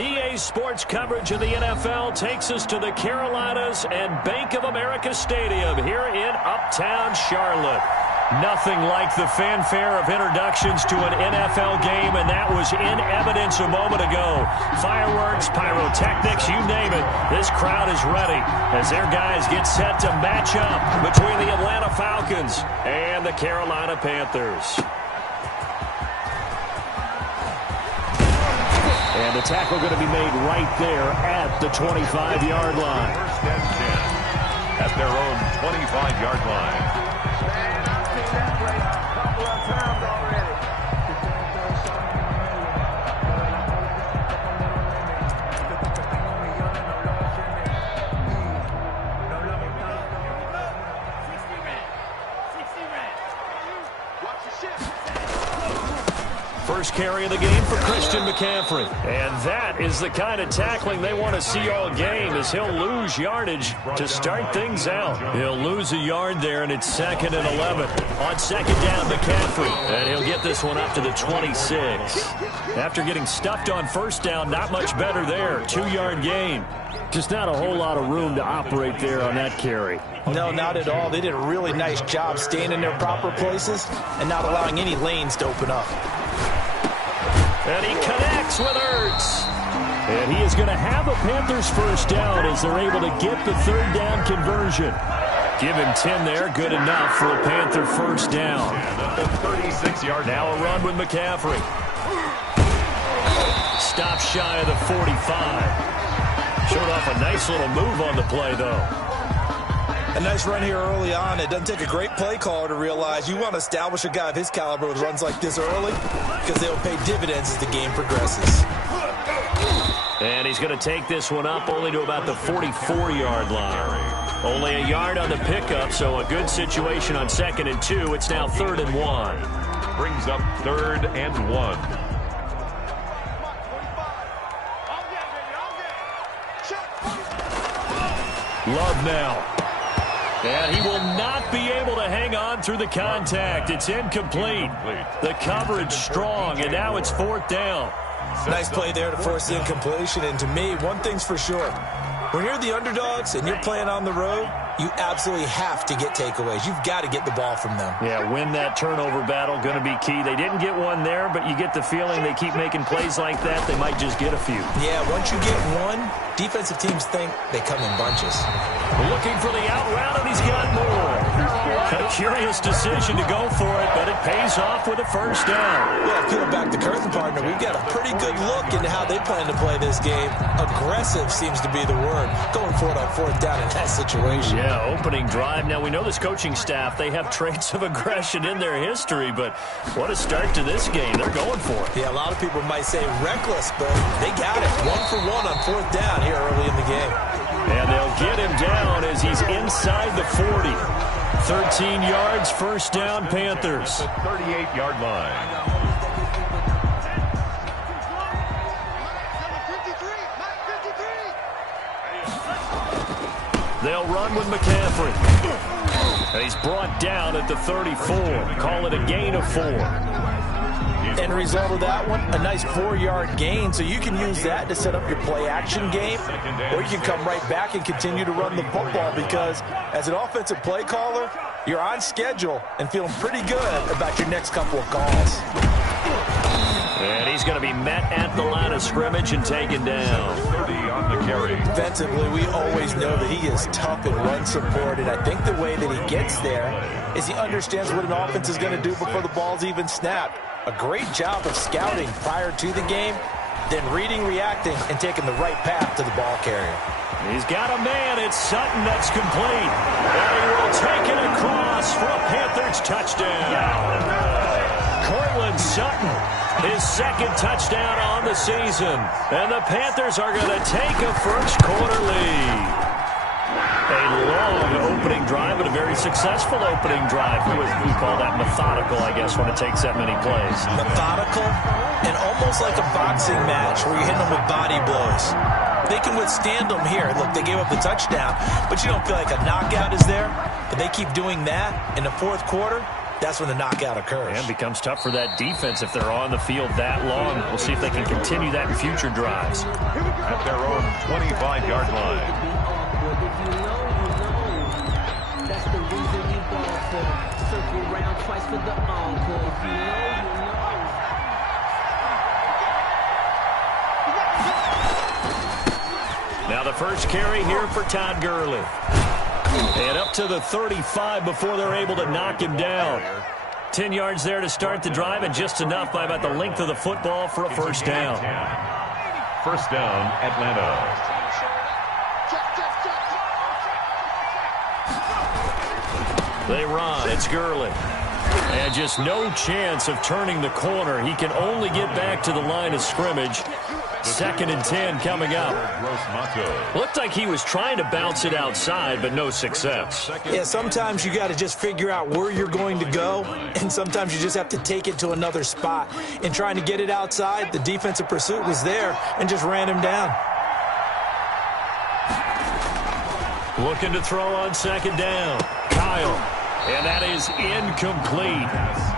EA Sports coverage of the NFL takes us to the Carolinas and Bank of America Stadium here in Uptown Charlotte. Nothing like the fanfare of introductions to an NFL game, and that was in evidence a moment ago. Fireworks, pyrotechnics, you name it. This crowd is ready as their guys get set to match up between the Atlanta Falcons and the Carolina Panthers. And the tackle going to be made right there at the 25-yard line. First and 10 at their own 25-yard line. Man, I've seen that play a couple of times already. First carry of the game for Christian McCaffrey. And that is the kind of tackling they want to see all game, as he'll lose yardage to start things out. He'll lose a yard there, and it's 2nd and 11. On 2nd down, McCaffrey. And he'll get this one up to the 26. After getting stuffed on 1st down, not much better there. 2-yard gain. Just not a whole lot of room to operate there on that carry. No, not at all. They did a really nice job staying in their proper places and not allowing any lanes to open up. And he connects with Ertz. And he is going to have a Panthers first down as they're able to get the 3rd down conversion. Give him 10 there, good enough for a Panther first down. 36-yard. Now a run with McCaffrey. Stop shy of the 45. Showed off a nice little move on the play, though. A nice run here early on. It doesn't take a great play caller to realize you want to establish a guy of his caliber with runs like this early, because they'll pay dividends as the game progresses. And he's going to take this one up only to about the 44-yard line. Only a yard on the pickup, so a good situation on 2nd and 2. It's now 3rd and 1. Brings up 3rd and 1. Love now. And he will not be able to hang on through the contact. It's incomplete. The coverage strong, and now it's 4th down. Nice play there to force the incompletion. And to me, one thing's for sure. When you're the underdogs and you're playing on the road, you absolutely have to get takeaways. You've got to get the ball from them. Yeah, win that turnover battle, going to be key. They didn't get one there, but you get the feeling they keep making plays like that, they might just get a few. Yeah, once you get one, defensive teams think they come in bunches. Looking for the out route, and he's got more. A curious decision to go for it, but it pays off with a first down. Well, peel back the curtain, partner. We've got a pretty good look into how they plan to play this game. Aggressive seems to be the word. Going for it on 4th down in that situation. Yeah, opening drive. Now, we know this coaching staff, they have traits of aggression in their history, but what a start to this game. They're going for it. Yeah, a lot of people might say reckless, but they got it. 1 for 1 on 4th down here early in the game. And they'll get him down as he's inside the 40. 13 yards, first down, Panthers. The 38-yard line. They'll run with McCaffrey. And he's brought down at the 34. Call it a gain of 4. End result of that one, a nice 4-yard gain, so you can use that to set up your play-action game, or you can come right back and continue to run the football, because as an offensive play caller, you're on schedule and feeling pretty good about your next couple of calls. And he's going to be met at the line of scrimmage and taken down. 30 on the carry. Defensively, we always know that he is tough in run support, and I think the way that he gets there is he understands what an offense is going to do before the ball's even snapped. A great job of scouting prior to the game, then reading, reacting, and taking the right path to the ball carrier. He's got a man. It's Sutton that's complete. And he will take it across for a Panthers touchdown. Cortland Sutton, his 2nd touchdown on the season. And the Panthers are going to take a first-quarter lead. A long opening drive, but a very successful opening drive. We call that methodical, I guess, when it takes that many plays. Methodical and almost like a boxing match where you're hitting them with body blows. They can withstand them here. Look, they gave up the touchdown, but you don't feel like a knockout is there. But they keep doing that in the 4th quarter. that's when the knockout occurs. And becomes tough for that defense if they're on the field that long. We'll see if they can continue that in future drives. At their own 25-yard line. That's the reason you ball for. Circle round twice for the encore. If you know, you know. Now the first carry here for Todd Gurley. And up to the 35 before they're able to knock him down. 10 yards there to start the drive, and just enough by about the length of the football for a first down. First down, Atlanta. They run. It's Gurley. And just no chance of turning the corner. He can only get back to the line of scrimmage. 2nd and 10 coming up. Looked like he was trying to bounce it outside, but no success. Yeah, sometimes you got to just figure out where you're going to go, and sometimes you just have to take it to another spot. In trying to get it outside, the defensive pursuit was there and just ran him down. Looking to throw on 2nd down. Kyle. And that is incomplete.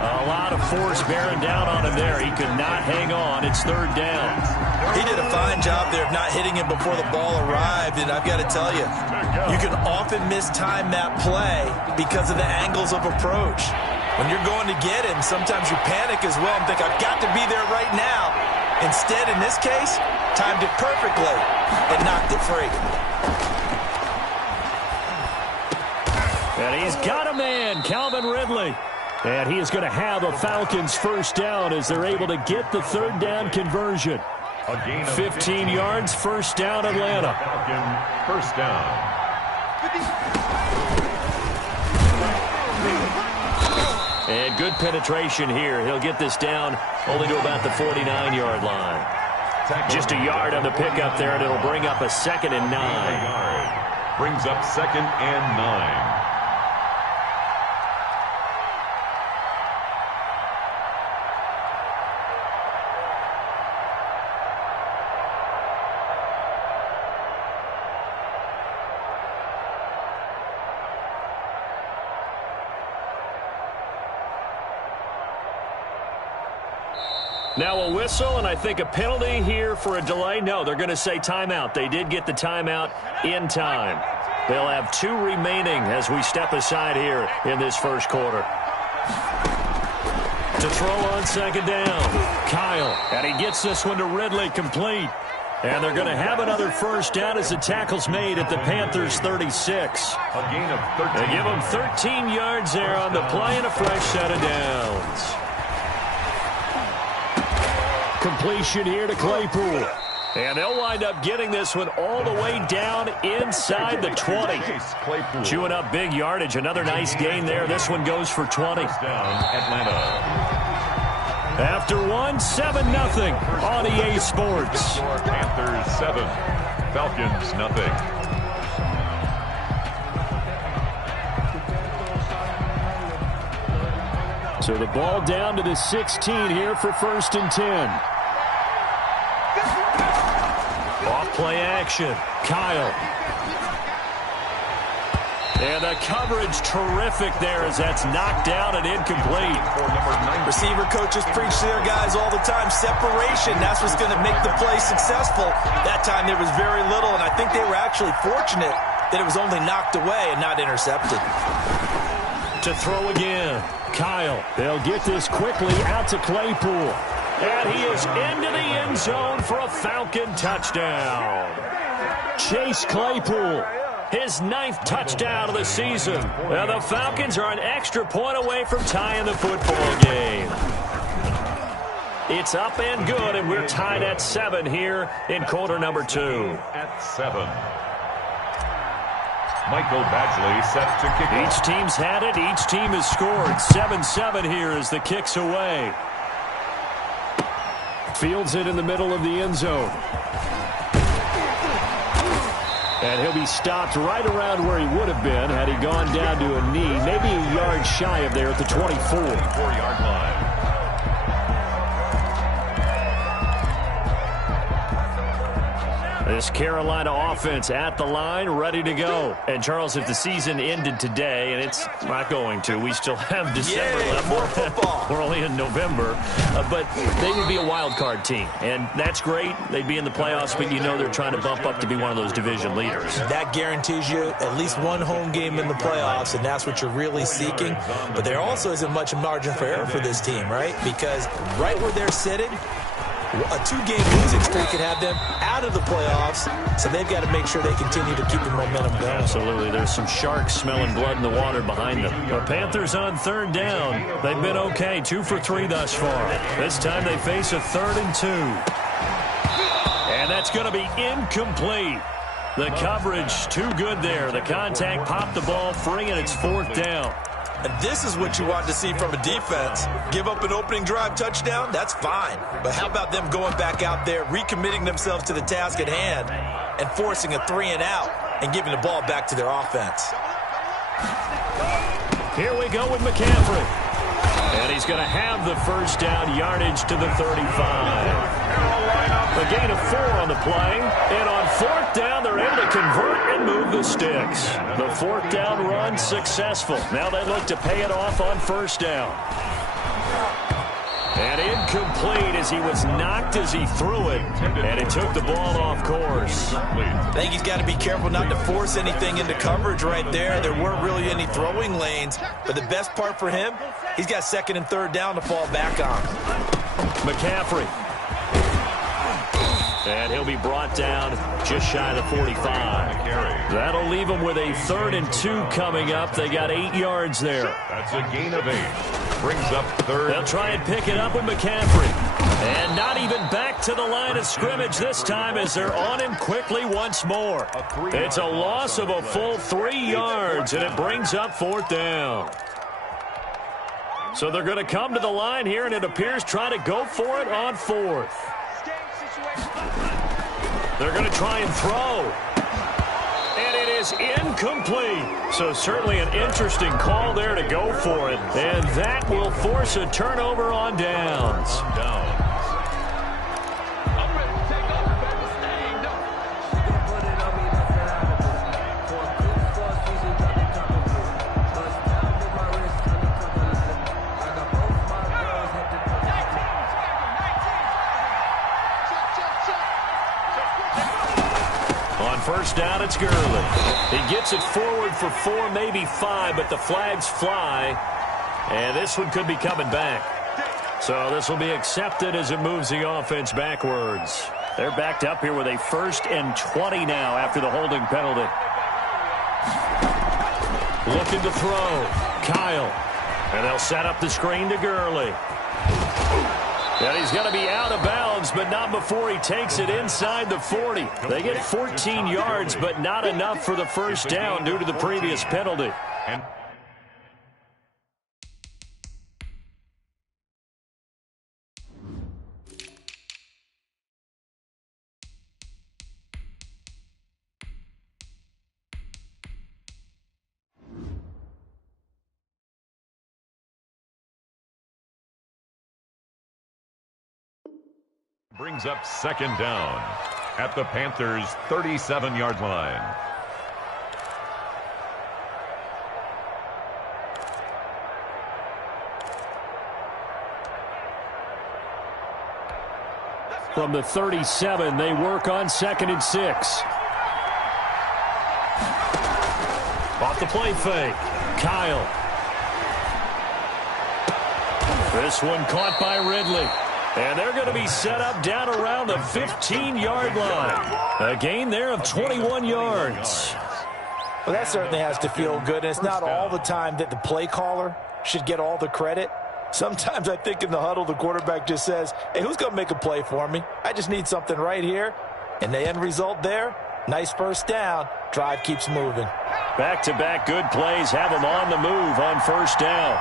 A lot of force bearing down on him there. He could not hang on. It's 3rd down. He did a fine job there of not hitting him before the ball arrived. And I've got to tell you, you can often mistime that play because of the angles of approach. When you're going to get him, sometimes you panic as well and think, I've got to be there right now. Instead, in this case, timed it perfectly and knocked it free. And he's got a man, Calvin Ridley. And he is going to have a Falcons first down as they're able to get the 3rd down conversion. 15 yards, first down, Atlanta. First down. And good penetration here. He'll get this down only to about the 49-yard line. Just a yard on the pickup there, and it'll bring up a 2nd and 9. Brings up 2nd and 9. Now a whistle, and I think a penalty here for a delay. No, they're going to say timeout. They did get the timeout in time. They'll have 2 remaining as we step aside here in this first quarter. To throw on 2nd down, Kyle. And he gets this one to Ridley, complete. And they're going to have another first down as the tackle's made at the Panthers' 36. A gain of 13. They give them 13 yards there on the play and a fresh set of downs. Completion here to Claypool. And they'll wind up getting this one all the way down inside the 20. Chewing up big yardage. Another nice gain there. This one goes for 20. Down, Atlanta. After 1, 7-0 on EA Sports. Panthers 7, Falcons nothing. So the ball down to the 16 here for 1st and 10. Off play action. Kyle. And the coverage terrific there as that's knocked down and incomplete. Receiver coaches preach to their guys all the time. Separation, that's what's going to make the play successful. That time there was very little, and I think they were actually fortunate that it was only knocked away and not intercepted. To throw again. Kyle. They'll get this quickly out to Claypool. And he is into the end zone for a Falcon touchdown. Chase Claypool, his 9th touchdown of the season. Now the Falcons are an extra point away from tying the football game. It's up and good, and we're tied at 7 here in quarter number 2. At 7. Michael Badgley set to kick off. Each team's had it. Each team has scored. 7-7 here as the kick's away. Fields it in the middle of the end zone. And he'll be stopped right around where he would have been had he gone down to a knee. Maybe a yard shy of there at the 24-yard line. This Carolina offense at the line, ready to go. And, Charles, if the season ended today, and it's not going to, we still have December left. More football. We're only in November. But they would be a wild card team. And that's great. They'd be in the playoffs, but you know they're trying to bump up to be one of those division leaders. That guarantees you at least one home game in the playoffs, and that's what you're really seeking. But there also isn't much margin for error for this team, right? Because right where they're sitting, a 2-game losing streak could have them out of the playoffs, so they've got to make sure they continue to keep the momentum going. Absolutely. There's some sharks smelling blood in the water behind them. The Panthers on third down. They've been okay, 2 for 3 thus far. This time they face a 3rd and 2. And that's going to be incomplete. The coverage too good there. The contact popped the ball free, and it's 4th down. And this is what you want to see from a defense. Give up an opening drive touchdown, that's fine. But how about them going back out there, recommitting themselves to the task at hand, and forcing a 3-and-out and giving the ball back to their offense. Here we go with McCaffrey. And he's going to have the first down, yardage to the 35. A gain of 4 on the play. And on 4th down, they're able to convert and move the sticks. The 4th down run successful. Now they look to pay it off on 1st down. And incomplete as he was knocked as he threw it. And it took the ball off course. I think he's got to be careful not to force anything into coverage right there. There weren't really any throwing lanes. But the best part for him, he's got 2nd and 3rd down to fall back on. McCaffrey. And he'll be brought down just shy of the 45. That'll leave him with a 3rd and 2 coming up. They got 8 yards there. That's a gain of 8. Brings up 3rd. They'll try and pick it up with McCaffrey. And not even back to the line of scrimmage this time as they're on him quickly once more. It's a loss of a full 3 yards, and it brings up 4th down. So they're going to come to the line here, and it appears try to go for it on 4th. They're going to try and throw. And it is incomplete. So certainly an interesting call there to go for it. And that will force a turnover on downs. First down, it's Gurley. He gets it forward for 4, maybe 5, but the flags fly. And this one could be coming back. So this will be accepted as it moves the offense backwards. They're backed up here with a 1st and 20 now after the holding penalty. Looking to throw. Kyle. And they'll set up the screen to Gurley. And he's going to be out of bounds, but not before he takes it inside the 40. They get 14 yards, but not enough for the first down due to the previous penalty. Brings up 2nd down at the Panthers' 37-yard line. From the 37, they work on 2nd and 6. Off the play fake. Kyle. This one caught by Ridley. And they're going to be set up down around the 15-yard line. A gain there of 21 yards. Well, that certainly has to feel good. And it's not all the time that the play caller should get all the credit. Sometimes I think in the huddle, the quarterback just says, hey, who's going to make a play for me? I just need something right here. And the end result there, nice first down. Drive keeps moving. Back-to-back good plays have them on the move on 1st down.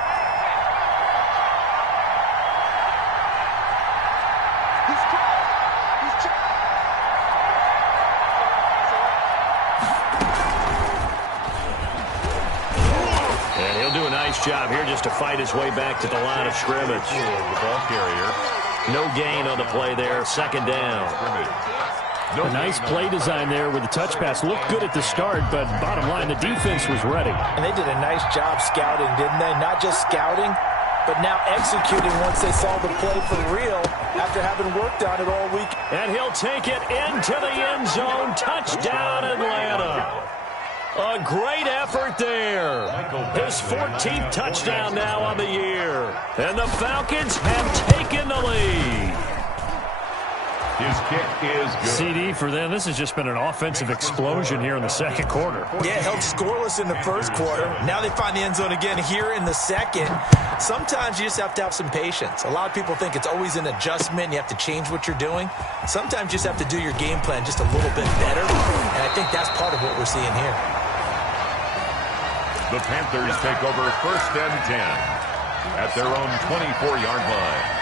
Job here just to fight his way back to the line of scrimmage. The ball carrier. No gain on the play there. 2nd down. A nice play design there with the touch pass. Looked good at the start, but bottom line, the defense was ready. And they did a nice job scouting, didn't they? Not just scouting, but now executing once they saw the play for real after having worked on it all week. And he'll take it into the end zone. Touchdown, Atlanta. A great effort there. His 14th touchdown now on the year. And the Falcons have taken the lead. His kick is good. CD for them. This has just been an offensive explosion here in the second quarter. Yeah, held scoreless in the first quarter. Now they find the end zone again here in the second. Sometimes you just have to have some patience. A lot of people think it's always an adjustment. You have to change what you're doing. Sometimes you just have to do your game plan just a little bit better. And I think that's part of what we're seeing here. The Panthers take over 1st and 10 at their own 24-yard line.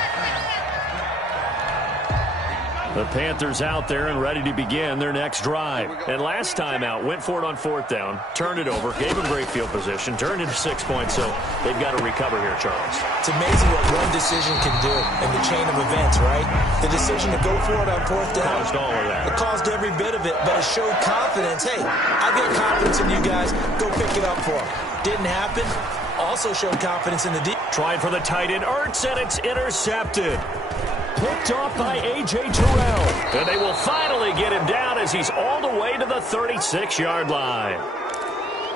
The Panthers out there and ready to begin their next drive. And last time out, went for it on 4th down, turned it over, gave them great field position, turned into 6 points, so they've got to recover here, Charles. It's amazing what one decision can do in the chain of events, right? The decision to go for it on 4th down. Caused all of that. It caused every bit of it, but it showed confidence. Hey, I've got confidence in you guys. Go pick it up for them. Didn't happen. Also showed confidence in the deep. Trying for the tight end, Ertz, and it's intercepted. Picked off by A.J. Terrell. And they will finally get him down as he's all the way to the 36-yard line.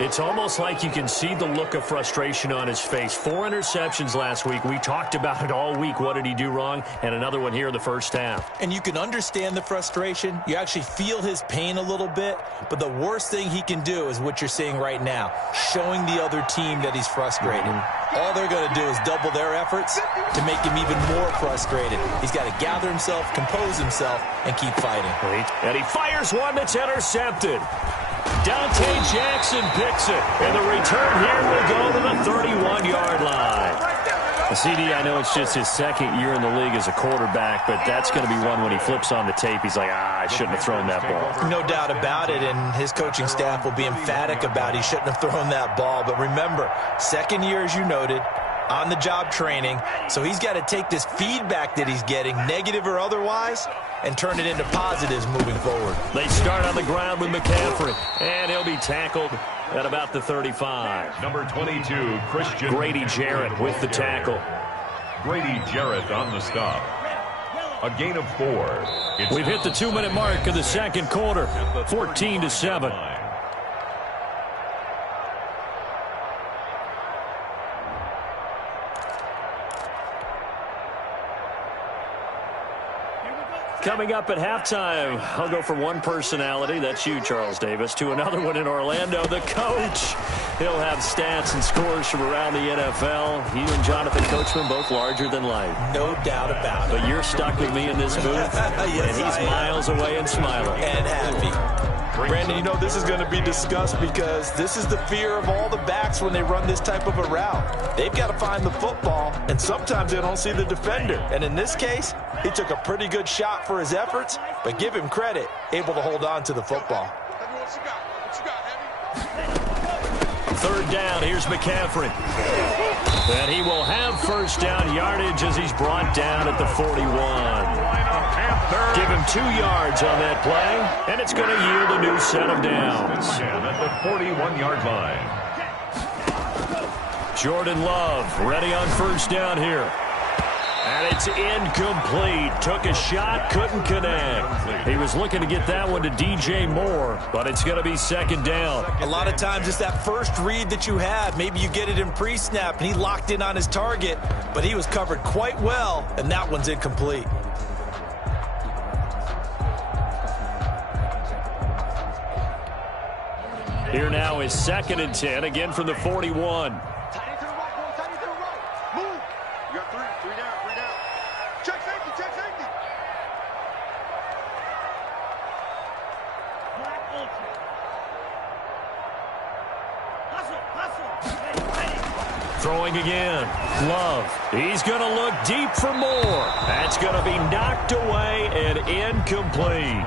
It's almost like you can see the look of frustration on his face. 4 interceptions last week. We talked about it all week. What did he do wrong? And another one here in the first half. And you can understand the frustration. You actually feel his pain a little bit. But the worst thing he can do is what you're seeing right now, showing the other team that he's frustrated. All they're going to do is double their efforts to make him even more frustrated. He's got to gather himself, compose himself, and keep fighting. And he fires one that's intercepted. Dante Jackson picks it, and the return here will go to the 31-yard line. CD, I know it's just his second year in the league as a quarterback, but that's going to be one when he flips on the tape. He's like, I shouldn't have thrown that ball. No doubt about it, and his coaching staff will be emphatic about he shouldn't have thrown that ball. But remember, second year, as you noted, on-the-job training, so he's got to take this feedback that he's getting, negative or otherwise, and turn it into positives moving forward. They start on the ground with McCaffrey, and he'll be tackled at about the 35. Number 22, Christian Grady Jarrett with the tackle. Grady Jarrett on the stop. A gain of 4. We've hit the 2-minute mark of the second quarter, 14-7. Coming up at halftime, I'll go from one personality, that's you, Charles Davis, to another one in Orlando, the coach. He'll have stats and scores from around the NFL. You and Jonathan Coachman, both larger than life. No doubt about it. But you're stuck with me in this booth, yes, and he's miles away and smiling. And happy. Brandon, you know this is going to be discussed because this is the fear of all the backs when they run this type of a route. They've got to find the football, and sometimes they don't see the defender. And in this case, he took a pretty good shot for his efforts, but give him credit, able to hold on to the football. Third down, here's McCaffrey. And he will have first down yardage as he's brought down at the 41. Give him 2 yards on that play, and it's going to yield a new set of downs. At the 41-yard line. Jordan Love ready on first down here. And it's incomplete. Took a shot, couldn't connect. He was looking to get that one to DJ Moore, but it's going to be second down. A lot of times it's that first read that you have. Maybe you get it in pre-snap, and he locked in on his target, but he was covered quite well, and that one's incomplete. Here now is 2nd and 10, again from the 41. Throwing again. Love. He's going to look deep for more. That's going to be knocked away and incomplete.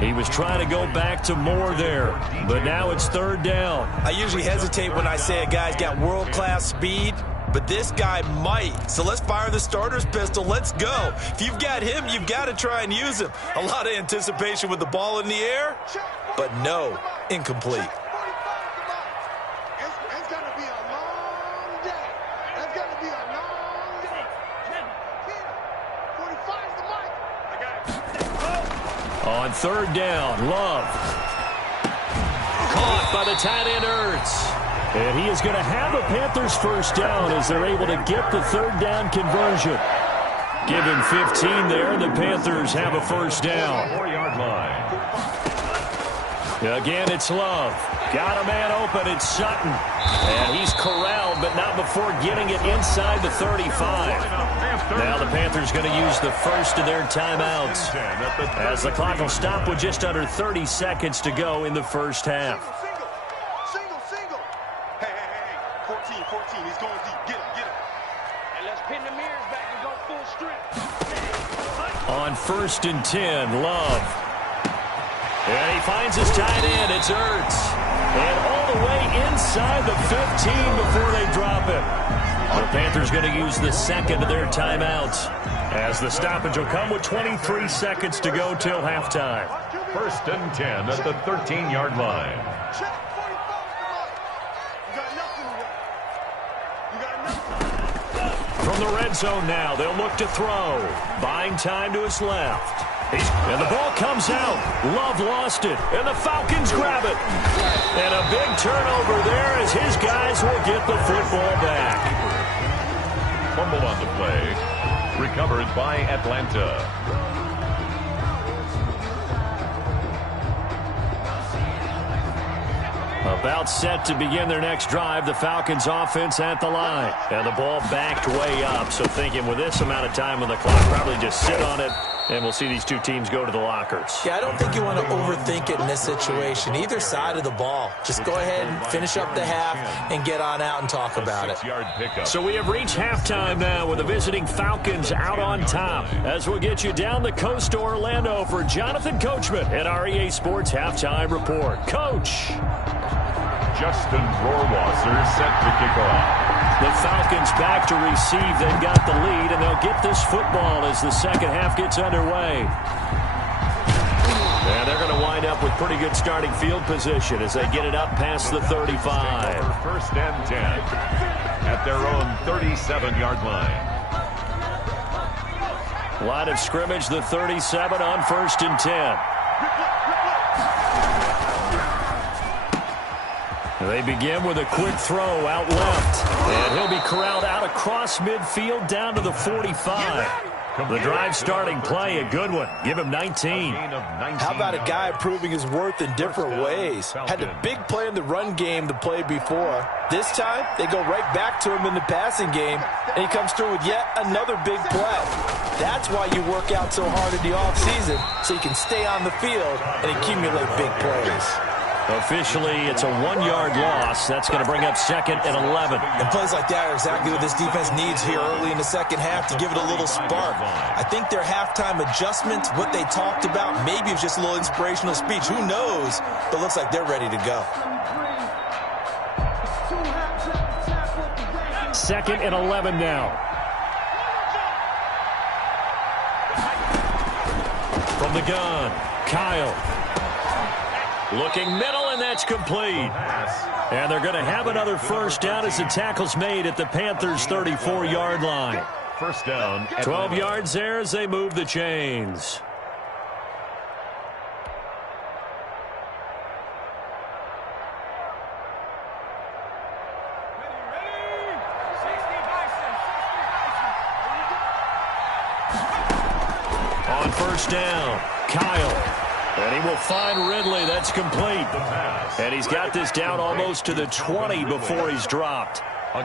He was trying to go back to Moore there, but now it's third down. I usually hesitate when I say a guy's got world-class speed, but this guy might. So let's fire the starter's pistol. Let's go. If you've got him, you've got to try and use him. A lot of anticipation with the ball in the air, but no, incomplete. It's going to be a long day. It's going to be a long day. 45 is the mic. I got it. On third down, Love. Caught by the tight end, Ertz. And he is going to have a Panthers first down as they're able to get the third down conversion. Give him 15 there, and the Panthers have a first down. 4-yard line. Again, it's Love. Got a man open. It's Sutton. And he's corralled, but not before getting it inside the 35. Now the Panthers going to use the first of their timeouts as the clock will stop with just under 30 seconds to go in the first half. Single. Hey. 14. He's going deep. Get him. And let's pin the mirrors back and go full strength. On 1st and 10, Love. And he finds his tight end. It's Ertz. And all the way inside the 15 before they drop it. The Panthers going to use the second of their timeouts as the stoppage will come with 23 seconds to go till halftime. 1st and 10 at the 13-yard line. Check. 45 is the mic. You got nothing. From the red zone now, they'll look to throw. Buying time to his left. And the ball comes out. Love lost it. And the Falcons grab it. And a big turnover there as his guys will get the football back. Fumble on the play. Recovered by Atlanta. About set to begin their next drive, the Falcons offense at the line. And the ball backed way up. So thinking with this amount of time on the clock, probably just sit on it. And we'll see these two teams go to the lockers. Yeah, I don't think you want to overthink it in this situation. Either side of the ball. Just go ahead and finish up the half and get on out and talk about it. So we have reached halftime now with the visiting Falcons out on top. As we'll get you down the coast to Orlando for Jonathan Coachman at our EA Sports Halftime Report. Coach. Justin Rohrwasser set to kick off. The Falcons back to receive. They've got the lead, and they'll get this football as the second half gets underway. And they're going to wind up with pretty good starting field position as they get it up past the 35. 1st and 10 at their own 37-yard line. Line of scrimmage, the 37 on 1st and 10. They begin with a quick throw out left. And he'll be corralled out across midfield down to the 45. The drive starting play, a good one. Give him 19. How about a guy proving his worth in different ways? Had a big play in the run game the play before. This time, they go right back to him in the passing game, and he comes through with yet another big play. That's why you work out so hard in the offseason, so you can stay on the field and accumulate big plays. Officially, it's a 1-yard loss. That's going to bring up 2nd and 11. And plays like that are exactly what this defense needs here early in the second half to give it a little spark. I think their halftime adjustment, what they talked about, maybe it's just a little inspirational speech. Who knows? But it looks like they're ready to go. 2nd and 11 now. From the gun, Kyle. Looking middle, and that's complete. And they're going to have another first down as the tackle's made at the Panthers' 34-yard line. First down. 12 yards there as they move the chains. On first down, Kyle. And he will find Ridley. That's complete. And he's got this down almost to the 20 before he's dropped.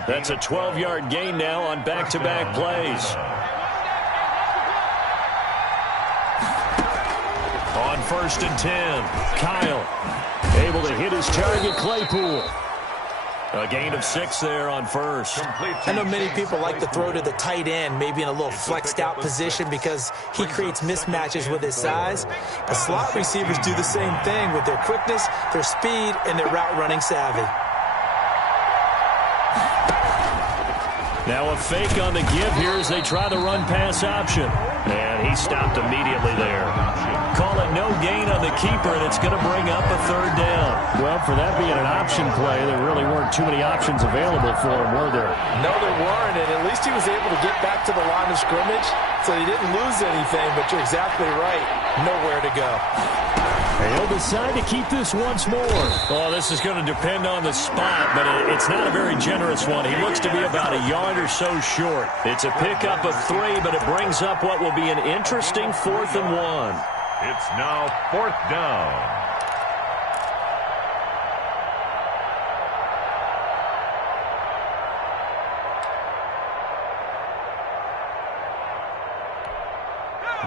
That's a 12-yard gain now on back-to-back plays. On 1st and 10, Kyle able to hit his target, Claypool. A gain of 6 there on first. I know many people like to throw to the tight end, maybe in a little flexed out position because he creates mismatches with his size. But slot receivers do the same thing with their quickness, their speed, and their route running savvy. Now a fake on the give here as they try the run-pass option. And he stopped immediately there. Call it no gain on the keeper, and it's going to bring up a third down. Well, for that being an option play, there really weren't too many options available for him, were there? No, there weren't, and at least he was able to get back to the line of scrimmage, so he didn't lose anything, but you're exactly right. Nowhere to go. He'll decide to keep this once more. Well, this is going to depend on the spot, but it's not a very generous one. He looks to be about a yard or so short. It's a pickup of 3, but it brings up what will be an interesting 4th and 1. It's now 4th down.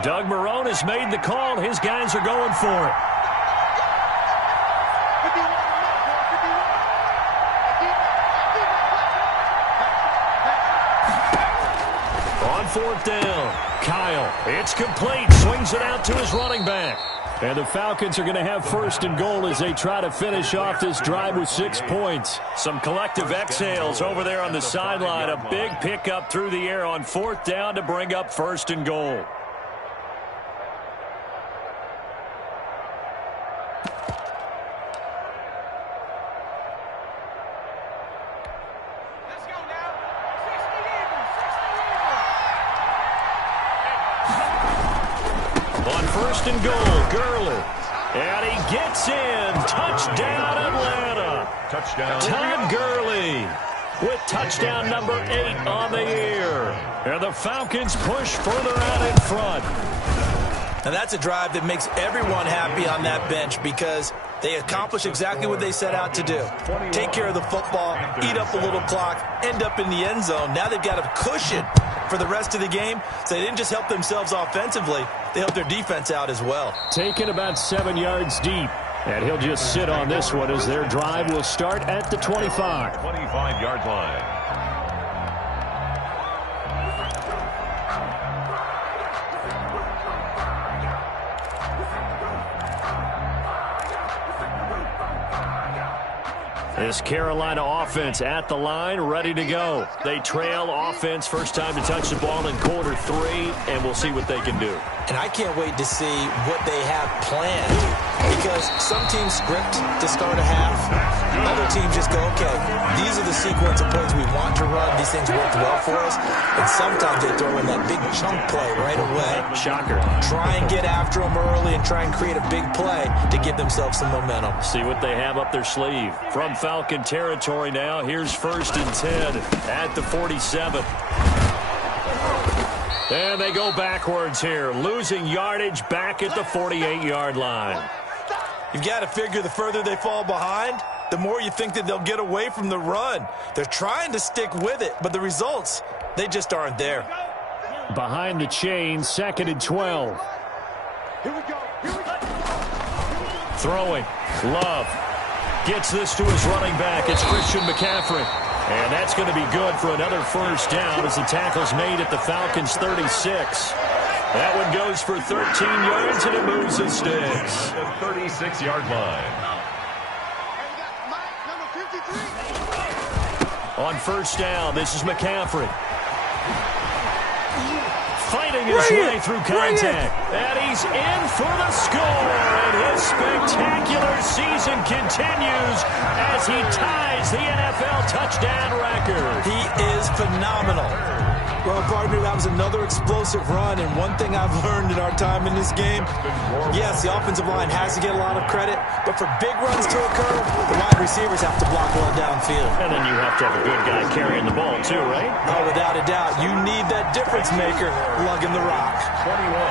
Doug Marrone has made the call. His guys are going for it. On 4th down, Kyle, it's complete, swings it out to his running back. And the Falcons are going to have 1st and goal as they try to finish off this drive with 6 points. Some collective exhales over there on the sideline. A big pickup through the air on 4th down to bring up 1st and goal. On 1st and goal, Gurley. And he gets in. Touchdown, Atlanta. Touchdown. Todd Gurley with touchdown number 8 on the year. And the Falcons push further out in front. And that's a drive that makes everyone happy on that bench because they accomplish exactly what they set out to do. Take care of the football, eat up a little clock, end up in the end zone. Now they've got a cushion for the rest of the game, so they didn't just help themselves offensively, they helped their defense out as well. Taken about 7 yards deep. And he'll just sit on this one as their drive will start at the 25. 25-yard line. This Carolina offense at the line, ready to go. They trail offense, first time to touch the ball in quarter 3, and we'll see what they can do. And I can't wait to see what they have planned because some teams script to start a half. Other teams just go, okay, these are the sequence of plays we want to run. These things worked well for us. And sometimes they throw in that big chunk play right away. Shocker. Try and get after them early and try and create a big play to give themselves some momentum. See what they have up their sleeve. From Falcon territory now, here's 1st and 10 at the 47. And they go backwards here, losing yardage back at the 48-yard line. You've got to figure the further they fall behind, the more you think that they'll get away from the run. They're trying to stick with it, but the results, they just aren't there. Behind the chain, 2nd and 12. Here we go. Throwing. Love gets this to his running back. It's Christian McCaffrey. And that's going to be good for another 1st down as the tackle's made at the Falcons' 36. That one goes for 13 yards, and it moves and sticks. The 36-yard line. On 1st down, this is McCaffrey. Fighting his way through contact. And he's in for the score. And his spectacular season continues as he ties the NFL touchdown record. He is phenomenal. Well, partner, that was another explosive run, and one thing I've learned in our time in this game, yes, the offensive line has to get a lot of credit, but for big runs to occur, the wide receivers have to block well downfield. And then you have to have a good guy carrying the ball, too, right? Oh, without a doubt. You need that difference maker lugging the rock.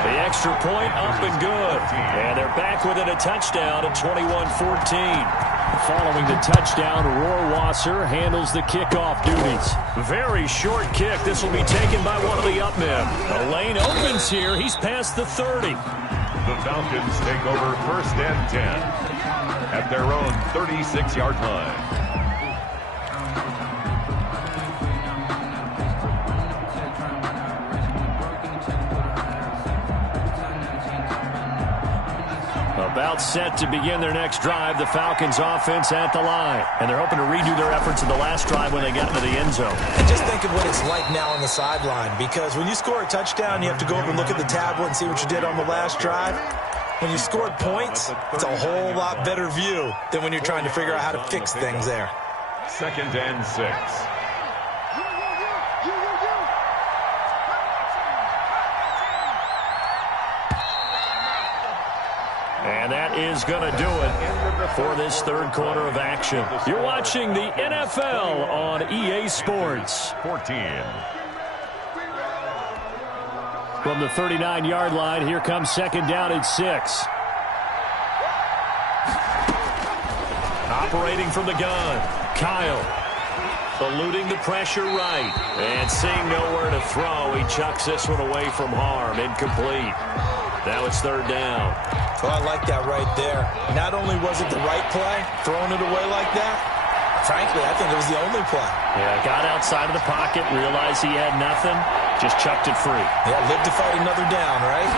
The extra point up and good. And they're back within a touchdown at 21-14. Following the touchdown, Rohrwasser handles the kickoff duties. Very short kick. This will be taken by one of the up men. The lane opens here. He's past the 30. The Falcons take over 1st and 10 at their own 36-yard line. About about set to begin their next drive. The Falcons offense at the line. And they're hoping to redo their efforts in the last drive when they got into the end zone. And just think of what it's like now on the sideline, because when you score a touchdown, you have to go over and look at the tablet and see what you did on the last drive. When you scored points, it's a whole lot better view than when you're trying to figure out how to fix things there. 2nd and 6. And that is going to do it for this third quarter of action. You're watching the NFL on EA Sports. 14. From the 39-yard line, here comes 2nd down and 6. Operating from the gun, Kyle. Eluding the pressure right. And seeing nowhere to throw, he chucks this one away from harm. Incomplete. Now it's 3rd down. Oh, I like that right there. Not only was it the right play, throwing it away like that, frankly, I think it was the only play. Yeah, got outside of the pocket, realized he had nothing, just chucked it free. Yeah, live to fight another down, right?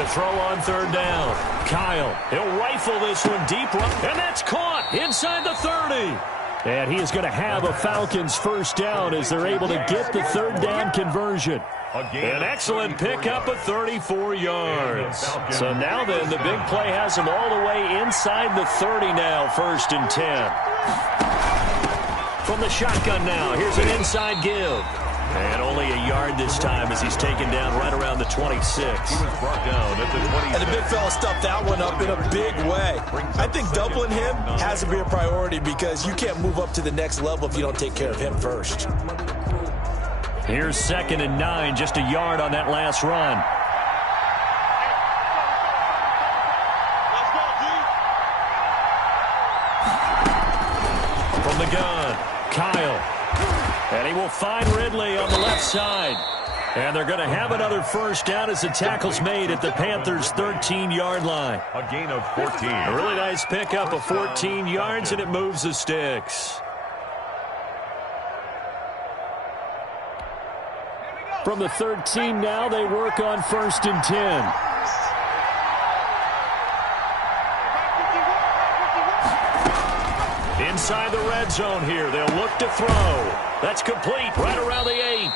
To throw on 3rd down, Kyle. He'll rifle this one deep, and that's caught inside the 30. And he is going to have a Falcons first down as they're able to get the 3rd down conversion. An excellent pickup of 34 yards. So now then, the big play has him all the way inside the 30 now, 1st and 10. From the shotgun now, here's an inside give. And only a yard this time as he's taken down right around the 26. He was brought down at the 26. And the big fella stuffed that one up in a big way. I think doubling him has to be a priority because you can't move up to the next level if you don't take care of him first. Here's 2nd and 9, just a yard on that last run. From the gun, Kyle. And he will find Ridley on the left side. And they're going to have another first down as the tackle's made at the Panthers' 13-yard line. A gain of 14. A really nice pickup of 14 yards, and it moves the sticks. From the 13 now, they work on 1st and 10. Inside the red zone here. They'll look to throw. That's complete right around the 8.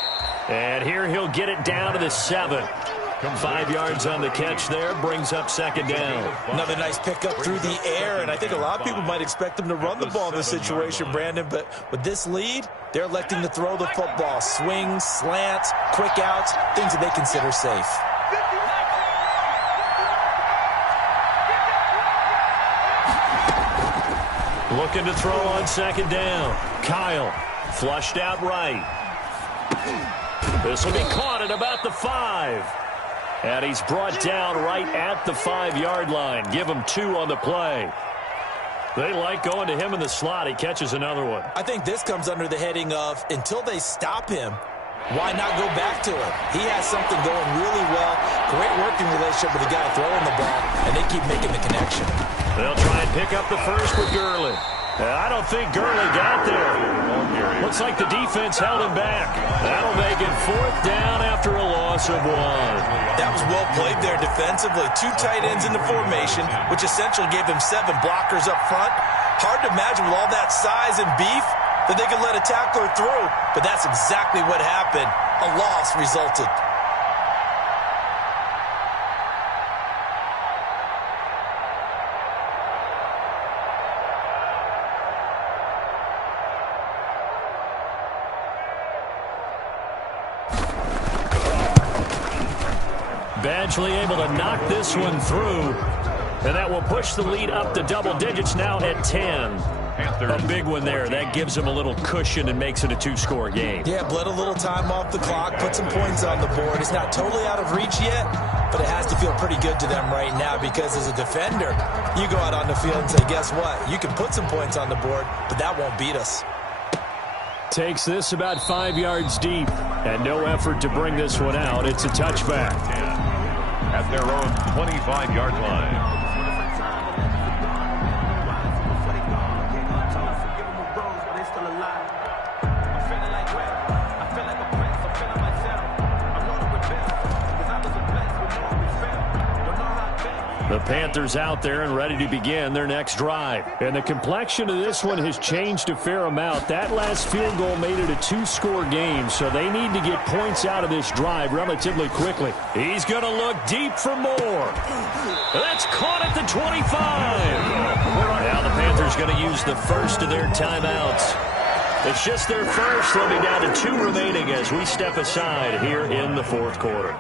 And here he'll get it down to the 7. 5 yards on the catch there. Brings up 2nd down. Another nice pickup through the air, and I think a lot of people might expect him to run the ball in this situation, Brandon, but with this lead, they're electing to throw the football. Swings, slants, quick outs, things that they consider safe. Looking to throw on 2nd down. Kyle flushed out right. This will be caught at about the 5. And he's brought down right at the 5-yard line. Give him 2 on the play. They like going to him in the slot. He catches another one. I think this comes under the heading of until they stop him, why not go back to him? He has something going really well. Great working relationship with the guy throwing the ball, and they keep making the connection. They'll try and pick up the first with Gurley. I don't think Gurley got there. Looks like the defense held him back. That'll make it 4th down after a loss of 1. That was well played there defensively. 2 tight ends in the formation, which essentially gave them 7 blockers up front. Hard to imagine with all that size and beef that they could let a tackler through, but that's exactly what happened. A loss resulted. Badgley able to knock this one through. And that will push the lead up to double digits now at 10. A big one there. That gives him a little cushion and makes it a 2-score game. Yeah, bled a little time off the clock, put some points on the board. It's not totally out of reach yet, but it has to feel pretty good to them right now because as a defender, you go out on the field and say, guess what? You can put some points on the board, but that won't beat us. Takes this about 5 yards deep, and no effort to bring this one out. It's a touchback. At their own 25-yard line. The Panthers out there and ready to begin their next drive. And the complexion of this one has changed a fair amount. That last field goal made it a two-score game, so they need to get points out of this drive relatively quickly. He's going to look deep for more. That's caught at the 25. Now the Panthers going to use the first of their timeouts. It's just their first. They'll be down to 2 remaining as we step aside here in the fourth quarter.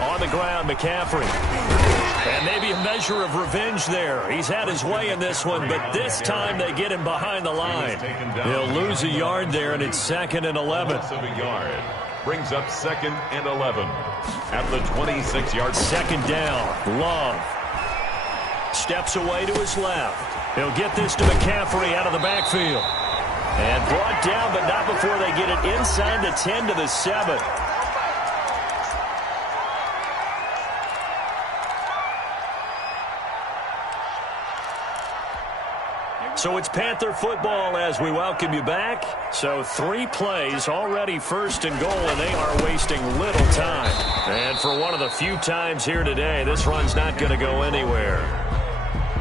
On the ground, McCaffrey. And maybe a measure of revenge there. He's had his way in this one, but this time they get him behind the line. He'll lose a yard there, and it's 2nd and 11. Brings up 2nd and 11 at the 26-yard. Second down, Love. Steps away to his left. He'll get this to McCaffrey out of the backfield. And brought down, but not before they get it inside the 10 to the 7. So it's Panther football as we welcome you back. So 3 plays, already 1st and goal, and they are wasting little time. And for one of the few times here today, this run's not going to go anywhere.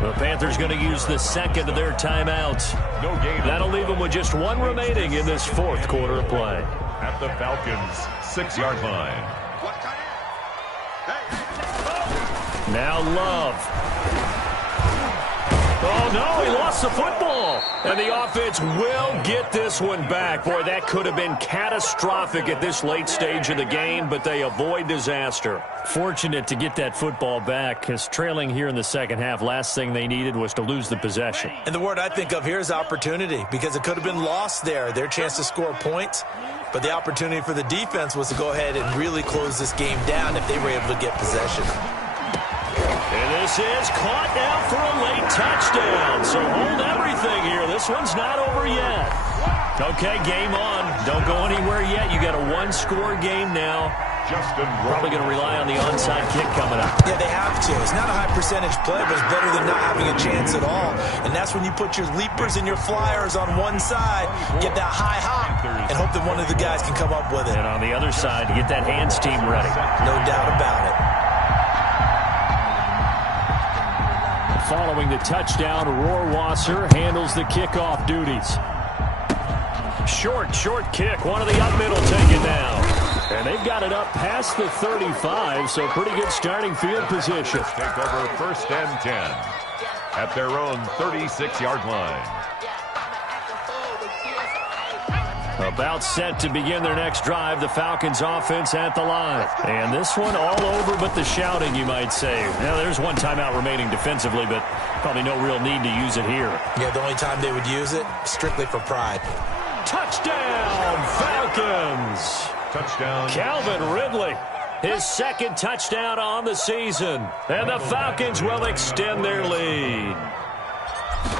The Panthers going to use the 2nd of their timeouts. No gain. That'll leave them with just 1 remaining in this 4th quarter of play. At the Falcons' 6-yard line. Now Love. Oh, no, he lost the football. And the offense will get this one back. Boy, that could have been catastrophic at this late stage of the game, but they avoid disaster. Fortunate to get that football back, because trailing here in the second half, last thing they needed was to lose the possession. And the word I think of here is opportunity, because it could have been lost there, their chance to score points. But the opportunity for the defense was to go ahead and really close this game down if they were able to get possession. And this is caught now for a late touchdown. So hold everything here. This one's not over yet. Okay, game on. Don't go anywhere yet. You got a 1-score game now. Probably going to rely on the onside kick coming up. Yeah, they have to. It's not a high percentage play, but it's better than not having a chance at all. And that's when you put your leapers and your flyers on one side, get that high hop, and hope that one of the guys can come up with it. And on the other side, get that hands team ready. No doubt about it. Following the touchdown, Rohrwasser handles the kickoff duties. Short kick. One of the up middle taken down. And they've got it up past the 35, so pretty good starting field position. Take over 1st and 10 at their own 36-yard line. About set to begin their next drive, the Falcons offense at the line. And this one all over but the shouting, you might say. Now, there's 1 timeout remaining defensively, but probably no real need to use it here. Yeah, the only time they would use it, strictly for pride. Touchdown, Falcons! Touchdown. Calvin Ridley, his 2nd touchdown on the season. And the Falcons will extend their lead.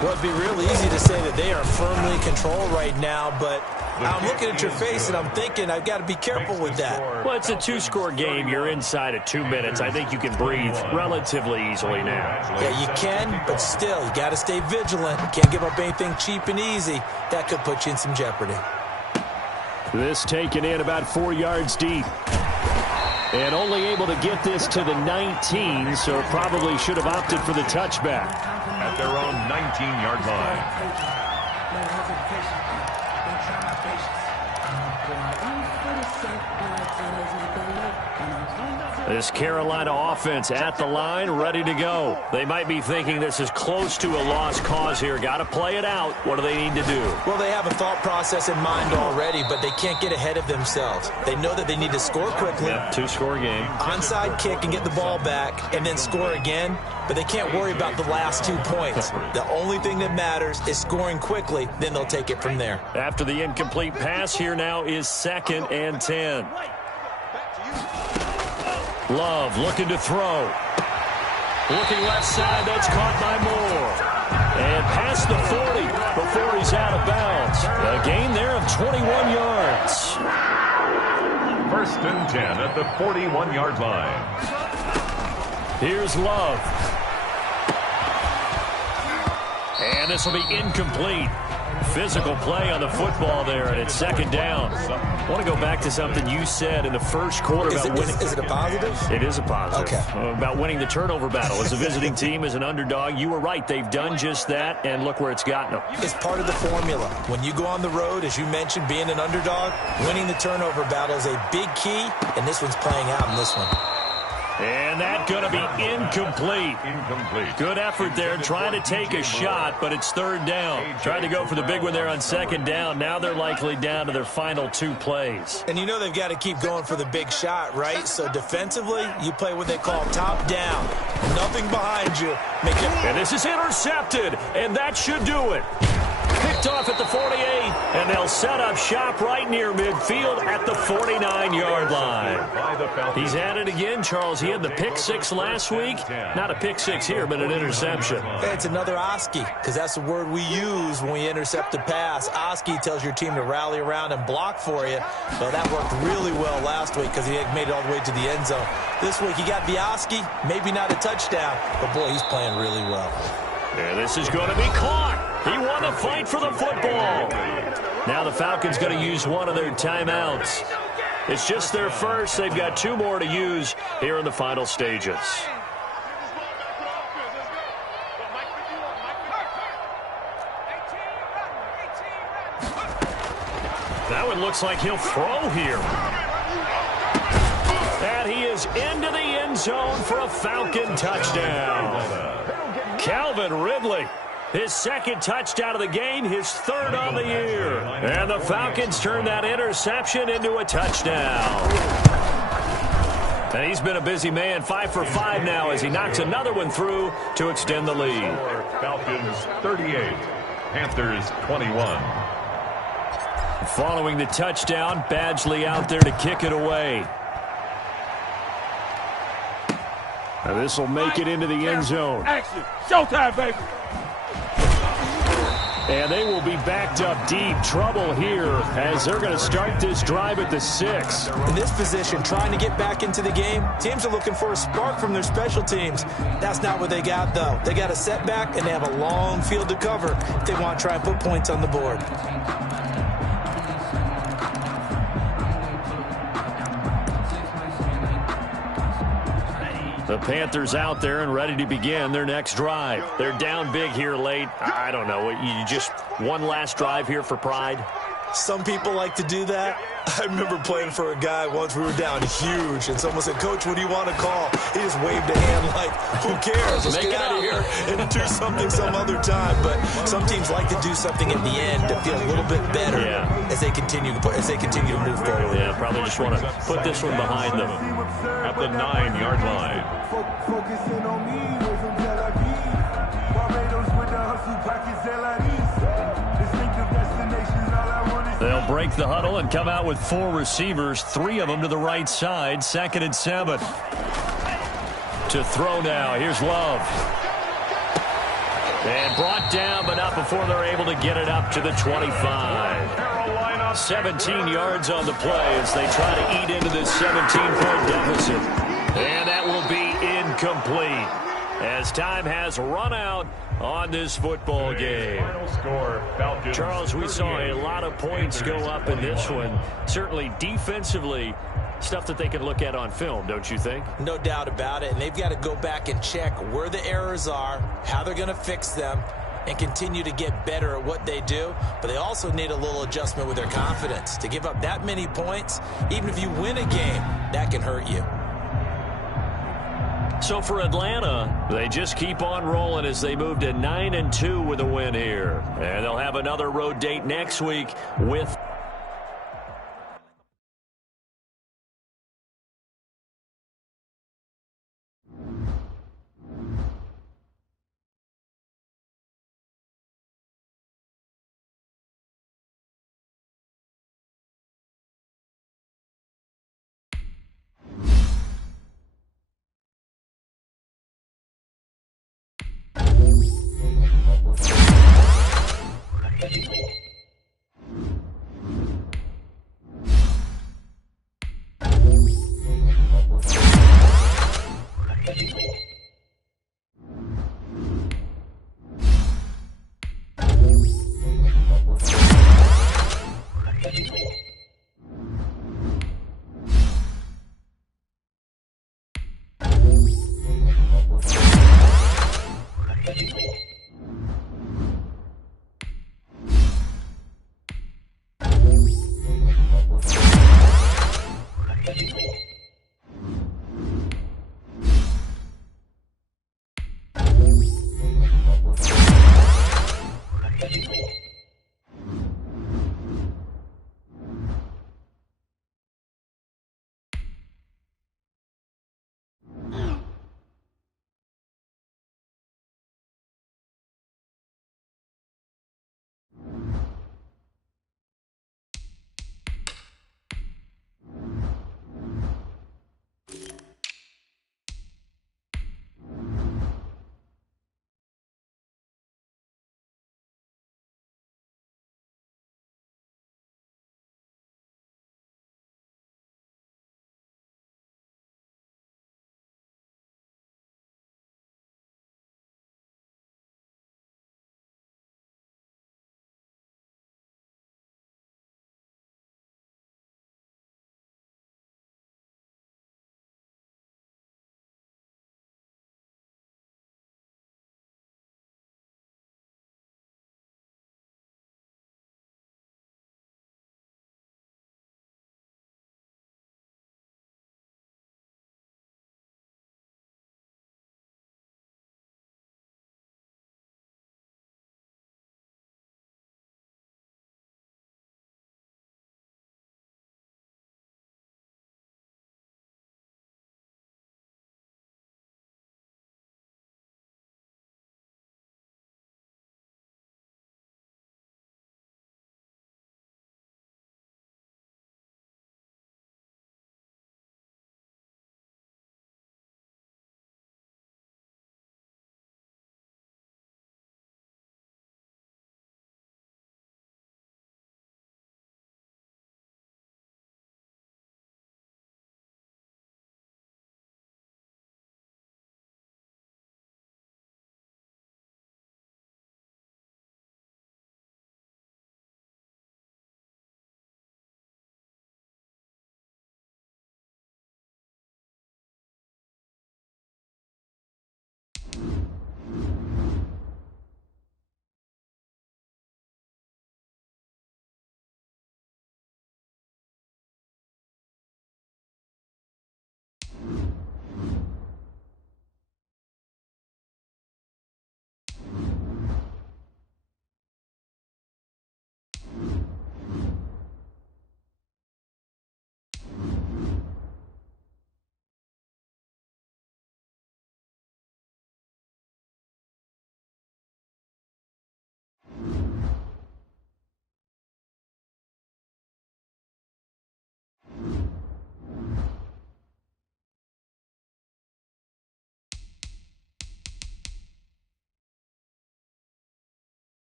Well, it'd be real easy to say that they are firmly in control right now, but I'm looking at your face and I'm thinking I've got to be careful with that. Well, it's a 2-score game. You're inside of 2 minutes. I think you can breathe relatively easily now. Yeah, you can, but still, you got to stay vigilant. You can't give up anything cheap and easy. That could put you in some jeopardy. This taken in about 4 yards deep. And only able to get this to the 19, so probably should have opted for the touchback. At their own 19-yard line. This Carolina offense at the line, ready to go. They might be thinking this is close to a lost cause here. Got to play it out. What do they need to do? Well, they have a thought process in mind already, but they can't get ahead of themselves. They know that they need to score quickly. Yep, 2-score game. Onside kick and get the ball back and then score again, but they can't worry about the last 2 points. The only thing that matters is scoring quickly, then they'll take it from there. After the incomplete pass, here now is 2nd and 10. Love looking to throw. Looking left side, that's caught by Moore. And past the 40 before he's out of bounds. A gain there of 21 yards. 1st and 10 at the 41-yard line. Here's Love. And this will be incomplete. Physical play on the football there, and it's second down. I want to go back to something you said in the first quarter about winning. Is it a positive? It is a positive. Okay. About winning the turnover battle. As a visiting team, as an underdog, you were right. They've done just that, and look where it's gotten them. It's part of the formula. When you go on the road, as you mentioned, being an underdog, winning the turnover battle is a big key, and this one's playing out in this one. And that's going to be incomplete. Good effort there, trying to take a shot, but it's third down. Tried to go for the big one there on second down. Now they're likely down to their final 2 plays. And you know they've got to keep going for the big shot, right? So defensively, you play what they call top down. Nothing behind you. And this is intercepted, and that should do it. Picked off at the 48, and they'll set up shop right near midfield at the 49-yard line. He's at it again, Charles. He had the pick 6 last week. Not a pick 6 here, but an interception. Hey, it's another Oski, because that's the word we use when we intercept a pass. Oski tells your team to rally around and block for you. Well, that worked really well last week because he made it all the way to the end zone. This week he got the Oski, maybe not a touchdown, but boy, he's playing really well. And this is going to be caught. He won the fight for the football. Now the Falcons going to use one of their timeouts. It's just their first. They've got 2 more to use here in the final stages. That one looks like he'll throw here. And he is into the end zone for a Falcon touchdown. Calvin Ridley, his second touchdown of the game, his 3rd on the year. And the Falcons turn that interception into a touchdown. And he's been a busy man, 5 for 5 now as he knocks another one through to extend the lead. Falcons 38, Panthers 21. Following the touchdown, Badgley out there to kick it away. Now this will make it into the end zone. Action. Showtime, baby. And they will be backed up deep. Trouble here as they're going to start this drive at the 6. In this position, trying to get back into the game, teams are looking for a spark from their special teams. That's not what they got, though. They got a setback, and they have a long field to cover if they want to try and put points on the board. The Panthers out there and ready to begin their next drive. They're down big here late. I don't know. You just one last drive here for pride? Some people like to do that. I remember playing for a guy once. We were down huge, and someone said, "Coach, what do you want to call?" He just waved a hand like, "Who cares? Let's get out of here and do something some other time." But some teams like to do something at the end to feel a little bit better as they continue to move forward. Yeah, probably just want to put this one behind them. At the 9-yard line. Focusing on me, way from Tel Aviv. Barbados with the hustle pockets, distinctive destinations, all I want is... They'll break the huddle and come out with 4 receivers, 3 of them to the right side, 2nd and 7. To throw now, here's Love. And brought down, but not before they're able to get it up to the 25. 17 yards on the play as they try to eat into this 17-point deficit. And that will be incomplete as time has run out on this football game. Charles, we saw a lot of points go up in this one. Certainly defensively, stuff that they can look at on film, don't you think? No doubt about it. And they've got to go back and check where the errors are, how they're going to fix them, and continue to get better at what they do. But they also need a little adjustment with their confidence. To give up that many points, even if you win a game, that can hurt you. So for Atlanta, they just keep on rolling as they move to 9-2 with a win here. And they'll have another road date next week with